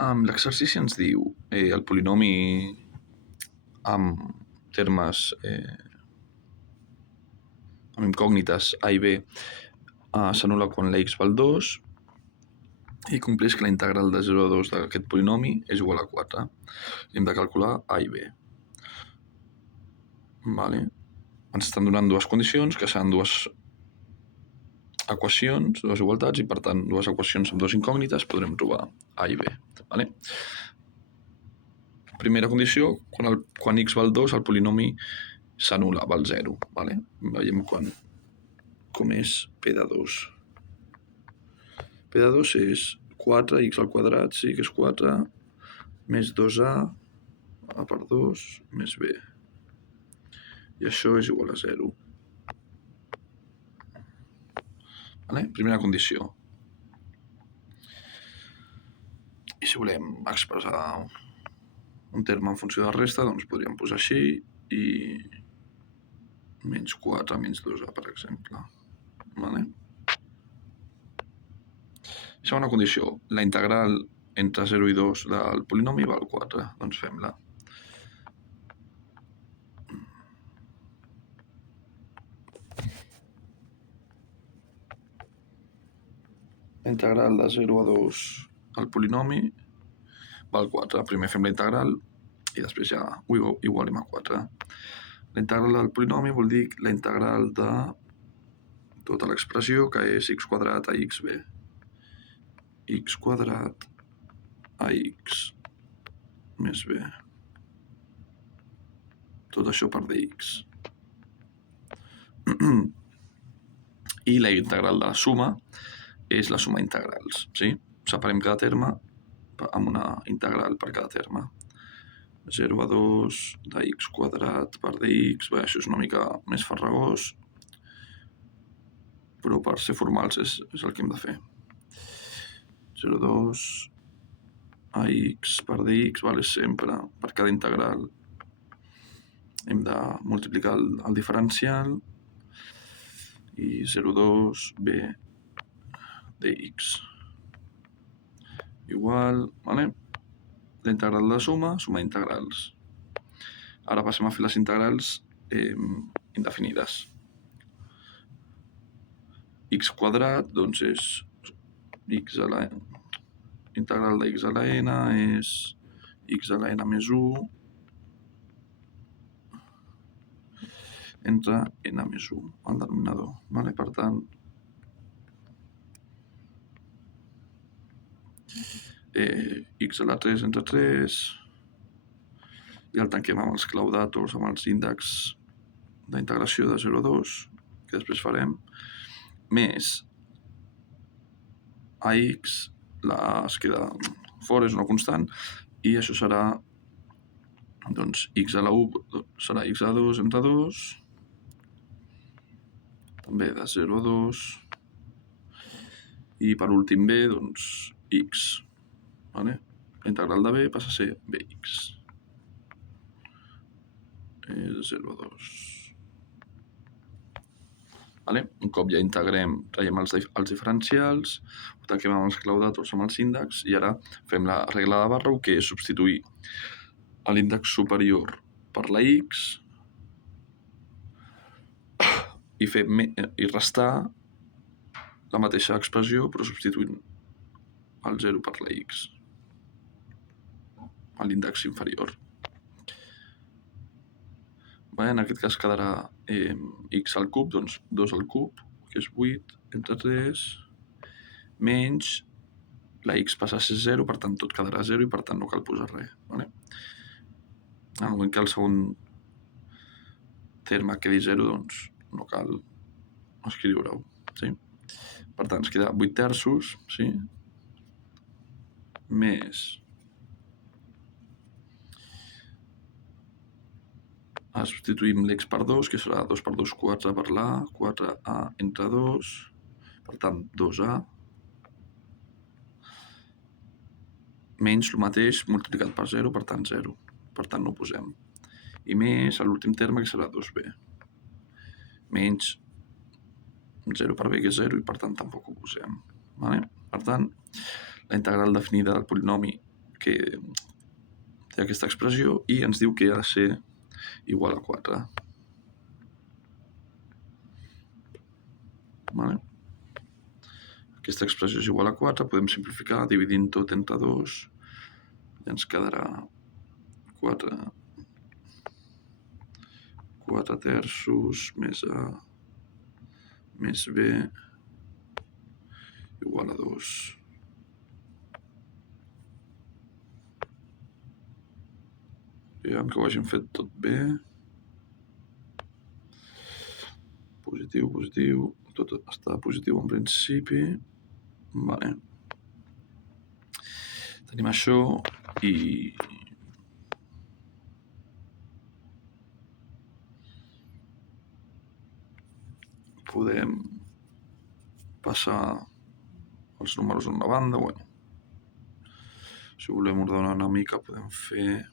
L'exercici ens diu el polinomi amb termes, amb incògnites a i b s'anul·la quan la x val 2 i compleix que la integral de 0 a 2 d'aquest polinomi és igual a 4. I hem de calcular a i b. Vale. Ens estan donant dues condicions, que seran dues equacions, dues igualtats, i per tant dues equacions amb dues incògnites podrem trobar a i b. Vale? Primera condició, quan x val 2 el polinomi s'anul·la, val 0. Vale? Veiem com és p de 2. p de 2 és 4x al quadrat, sí que és 4, més 2a per 2 més b. I això és igual a 0. Vale? Primera condició. I si volem expressar un terme en funció de resta, doncs podríem posar així i menys 4 menys 2a, per exemple. Vale? Segona condició, la integral entre 0 i 2 del polinomi val 4. Doncs fem-la. La integral de 0 a 2 al polinomi val 4. Primer fem la integral i després ja ho igualem a 4. La integral del polinomi vol dir la integral de tota l'expressió, que és x quadrat a xb. X quadrat a x més b. Tot això per dx. I la integral de la suma és la suma integrals. Sí? Separem cada terme amb una integral per cada terme. 0 a 2 de x quadrat per dx. Bé, això és una mica més farragós, però per ser formals és el que hem de fer. 0 a 2 a x per dx, vale, sempre per cada integral hem de multiplicar el diferencial i 0,2 b dx igual, vale? La integral de suma integrals. Ara passem a fer les integrals indefinides. X quadrat, doncs és x a la integral de x a la n és x a la n més 1 entre n més 1 al denominador. Vale? Per tant, x a la 3 entre 3 i el tanquem amb els claudàtors, amb els índexs d'integració de 0 a 2, que després farem, més ax, es queda fora, és una constant, i això serà, doncs, x a la 1 serà x a 2 entre 2, també de 0 a 2, i per últim b, doncs, x. Vale? La integral de b passa a ser bx. És 0 a 2. Vale? Un cop ja integrem, traiem els diferencials, ho tanquem amb els claudàtors, amb els índexs, i ara fem la regla de Barrow, que és substituir l'índex superior per la x i restar la mateixa expressió, però substituint el 0 per la x a l'índex inferior. Vale? En aquest cas quedarà x al cub, doncs 2 al cub, que és 8 entre 3, menys la x passa a ser 0, per tant tot quedarà 0 i per tant no cal posar res. Vale? En el moment que el segon terme quedi 0, doncs no cal escriure-ho. Sí? Per tant, ens queda 8 terços, sí? Més substituïm l'ex per 2, que serà 2 per 2, 4 per l'A, 4A entre 2, per tant 2A, menys el mateix multiplicat per 0, per tant 0, per tant no ho posem. I més l'últim terme, que serà 2B, menys 0 per b, que és 0, i per tant tampoc ho posem. Vale? Per tant, la integral definida del polinomi que té aquesta expressió i ens diu que ha de ser igual a 4. Vale? Aquesta expressió és igual a 4, podem simplificar dividint tot entre 2 i ens quedarà 4 terços més A més B igual a 2. Aviam que ho hagin fet tot bé. Positiu, tot està positiu en principi. Vale. Tenim això i podem passar els números a una banda. Bueno, si volem ordenar una mica podem fer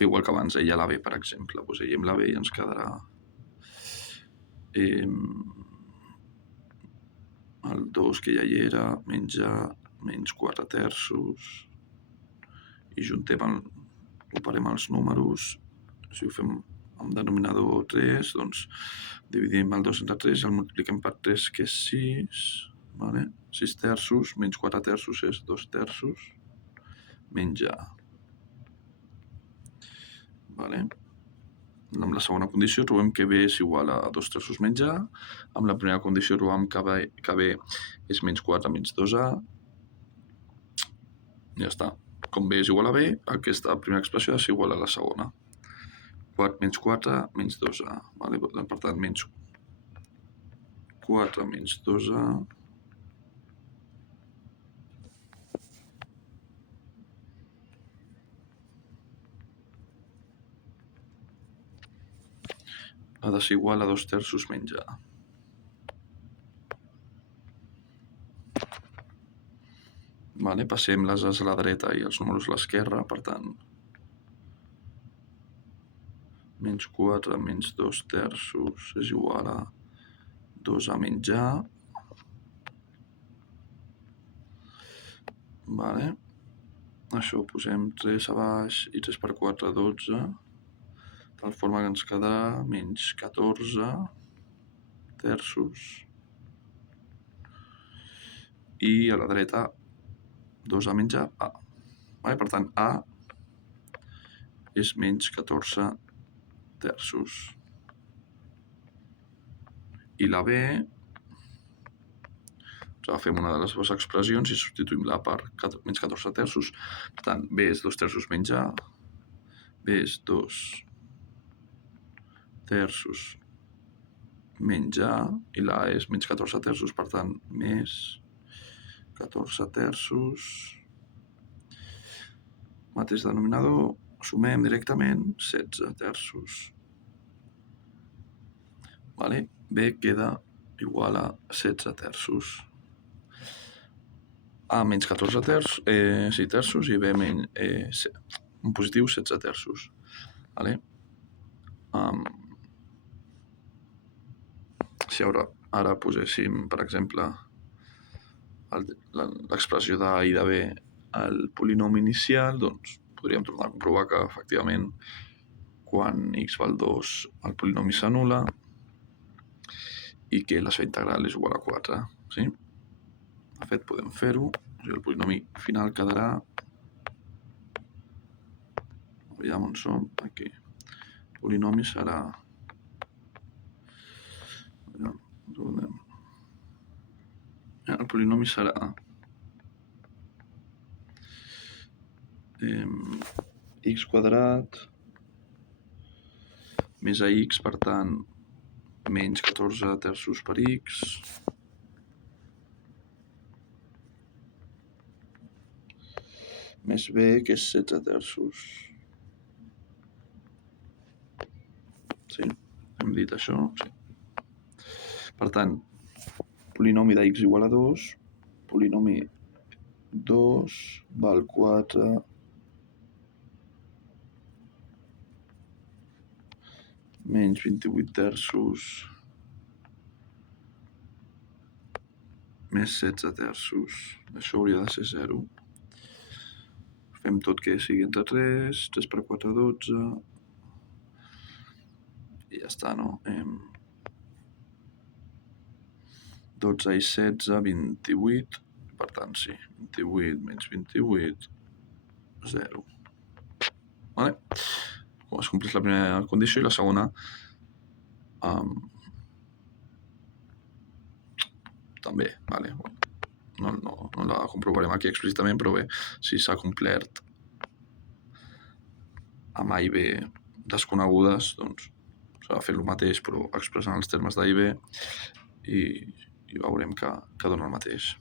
igual que abans, aïllar la B, per exemple. Doncs aïllem la B i ens quedarà el 2 que ja hi era, menys A, menys 4 terços, i operem els números. Si ho fem amb denominador 3, doncs dividim el 2 entre 3 i el multipliquem per 3, que és 6. Vale? 6 terços, menys 4 terços és 2 terços, menys A. Vale? Amb la segona condició trobem que B és igual a 2 terços menys A. Amb la primera condició trobem que B és menys 4 menys 2A. Ja està. Com B és igual a B, aquesta primera expressió ha de ser igual a la segona. 4 menys 4 menys 2A. Vale? Per tant, menys 4 menys 2A ha de ser igual a 2 terços menys A. Vale? Passem les A's a la dreta i els números a l'esquerra, per tant, menys 4 menys 2 terços és igual a 2A menys A. Vale? Això ho posem 3 a baix i 3 per 4, 12, de tal forma que ens quedarà menys 14 terços i a la dreta 2A menys A. Vale? Per tant, A és menys 14 terços. I la B, agafem una de les dues expressions i substituïm la per menys 14 terços. Per tant, B és 2 terços menys A, B és 2 terços menys A, i la A és menys 14 terços, per tant, més 14 terços. Mateix denominador, sumem directament 16 terços. Vale? B queda igual a 16 terços. A menys 14 terços i B menys, en positiu 16 terços. Vale? Si ara poséssim, per exemple, l'expressió d'A i de B al polinomi inicial, doncs podríem tornar a comprovar que, efectivament, quan x val 2, el polinomi s'anul·la i que la seva integral és igual a 4. Sí? De fet, podem fer-ho. El polinomi final quedarà... Aviam on som. Aquí. El polinomi serà... El polinomi serà x quadrat més ax, per tant, menys 14 terços per x, més b, que és 16 terços. Sí? Hem dit això? Sí. Per tant, polinomi de x igual a 2, polinomi 2 val 4 menys 28 terços més 16 terços. Això hauria de ser 0. Fem tot que sigui entre 3, 3 per 4, 12, i ja està, no? 12 i 16, 28, per tant, sí, 28 menys 28, 0. Vale? Com es compleix la primera condició i la segona també, vale? No la comprovarem aquí explícitament, però bé, si s'ha complert amb A i B desconegudes, doncs s'ha de fer el mateix, però expressant els termes d'A i B, i veurem que dona el mateix.